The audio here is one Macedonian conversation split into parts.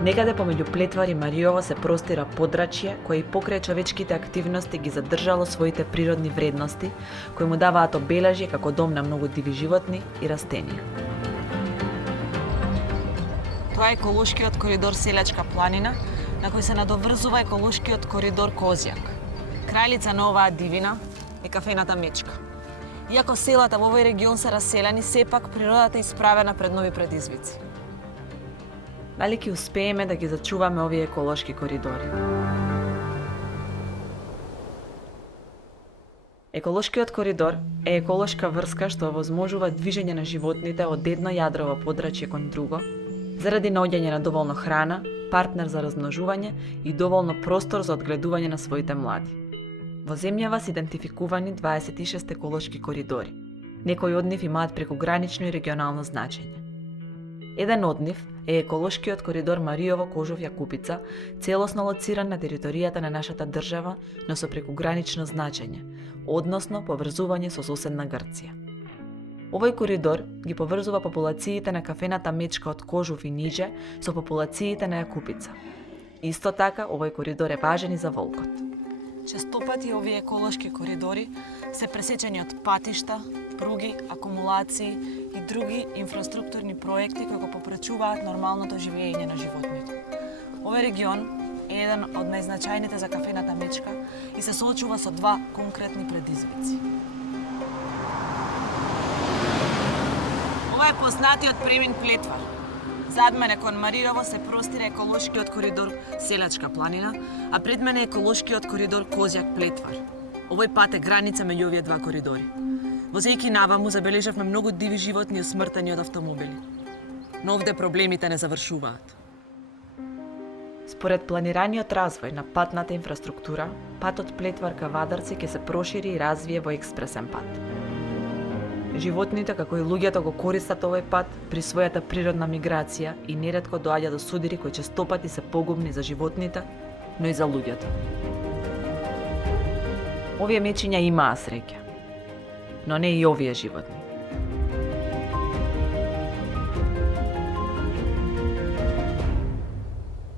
Некаде помеѓу Плетвар и Мариово се простира подрачје кое и покрај човечките активности ги задржало своите природни вредности, кои му даваат обележје како дом на многу диви животни и растенија. Тоа е еколошкиот коридор Селјачка планина, на кој се надоврзува еколошкиот коридор Козјак. Крајлица на оваа дивина е кафената Мечка. Иако селата во овој регион се раселени, сепак природата е исправена пред нови предизвици. Дали ќе успееме да ги зачуваме овие еколошки коридори? Еколошкиот коридор е еколошка врска што овозможува движење на животните од едно јадрово подрачје кон друго, заради наоѓање на доволно храна, партнер за размножување и доволно простор за одгледување на своите млади. Во земјава се идентификувани 26 еколошки коридори. Некои од нив имаат прекогранично и регионално значење. Еден од нив е еколошкиот коридор Мариово-Кожов-Јакупица, целосно лоциран на територијата на нашата држава, но со прекогранично значење, односно поврзување со соседна Грција. Овој коридор ги поврзува популациите на кафената Мечка од Кожув и ниже со популациите на Јакупица. Исто така, овој коридор е важен и за волкот. Честопати овие еколошки коридори се пресечени од патишта, пруги, акумулации и други инфраструктурни проекти кои го попречуваат нормалното живење на животните. Овој регион е еден од најзначајните за кафената Мечка и се соочува со два конкретни предизвици. Ова е познатиот премин Плетвар. Зад мене кон Мариово се простира еколошкиот коридор Селјачка планина, а пред мене еколошкиот коридор Козјак Плетвар. Овој пат е граница меѓу овие два коридори. Возејќи наваму забележавме многу диви животни усмртени од автомобили. Но овде проблемите не завршуваат. Според планираниот развој на патната инфраструктура, патот Плетвар ка Вадарци ќе се прошири и развие во експресен пат. Животните, како и луѓето, го користат овој пат при својата природна миграција и неретко доаѓа до судири кои честопати се погубни за животните, но и за луѓето. Овие мечиња имаа среќа, но не и овие животни.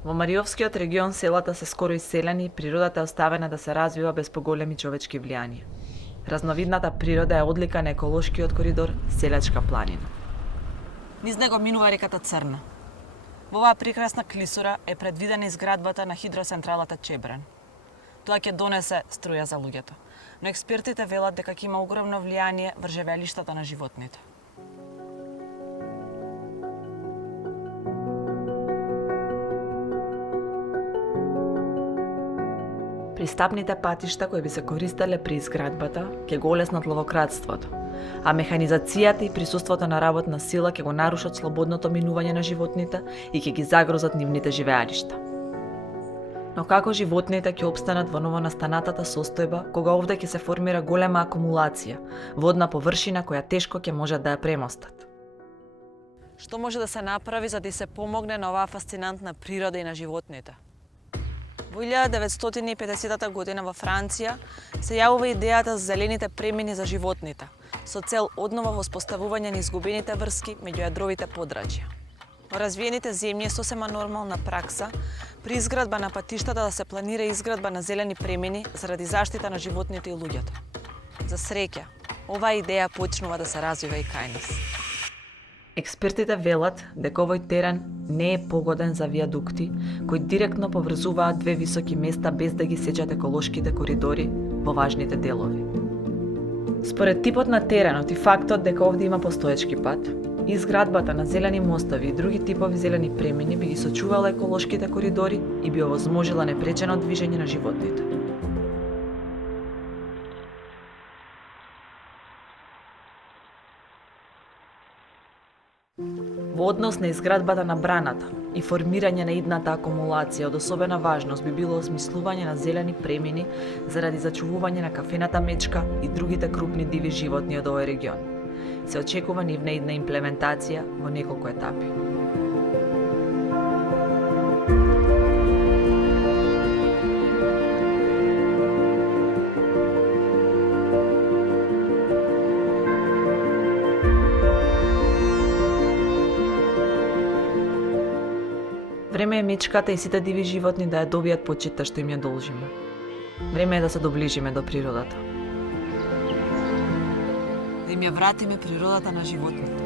Во Мариовскиот регион селата се скоро иселени и природата е оставена да се развива без поголеми човечки влијанија. Разновидната природа е одлика на еколошкиот коридор Селјачка планина. Низ него минува реката Црна. Во оваа прекрасна клисура е предвидена изградбата на хидроцентралата Чебрен. Тоа ќе донесе струја за луѓето, но експертите велат дека ќе има огромно влијание врз живеелиштата на животните. Пристапните патишта кои би се користеле при изградбата ќе го олеснат ловократството, а механизацијата и присуството на работна сила ќе го нарушат слободното минување на животните и ќе ги загрозат нивните живеалишта. Но како животните ќе опстанат во новонастанатата состојба кога овде ќе се формира голема акумулација, водна површина која тешко ќе можат да ја премостат? Што може да се направи за да се помогне на оваа фасцинантна природа и на животните? Во 1950 година во Франција се јавува идејата за зелените премини за животните, со цел однова воспоставување на изгубените врски меѓу јадровите подрачја. Во развиените земји е сосема нормална пракса при изградба на патиштата да се планира изградба на зелени премини заради заштита на животните и луѓето. За среќа, оваа идеја почнува да се развива и кај нас. Експертите велат дека овој терен не е погоден за виадукти кои директно поврзуваат две високи места без да ги сечат еколошките коридори во важните делови. Според типот на теренот и фактот дека овде има постоечки пат, изградбата на зелени мостови и други типови зелени премини би ги сочувала еколошките коридори и би овозможила непречено движење на животните. Во однос на изградбата на браната и формирање на идната акумулација од особена важност би било осмислување на зелени премини заради зачувување на кафената Мечка и другите крупни диви животни од овој регион. Се очекува нивна идна имплементација во неколку етапи. Време е мечката и сите диви животни да ја добијат почитта што им ја должиме. Време е да се доближиме до природата. Да им ја вратиме природата на животните.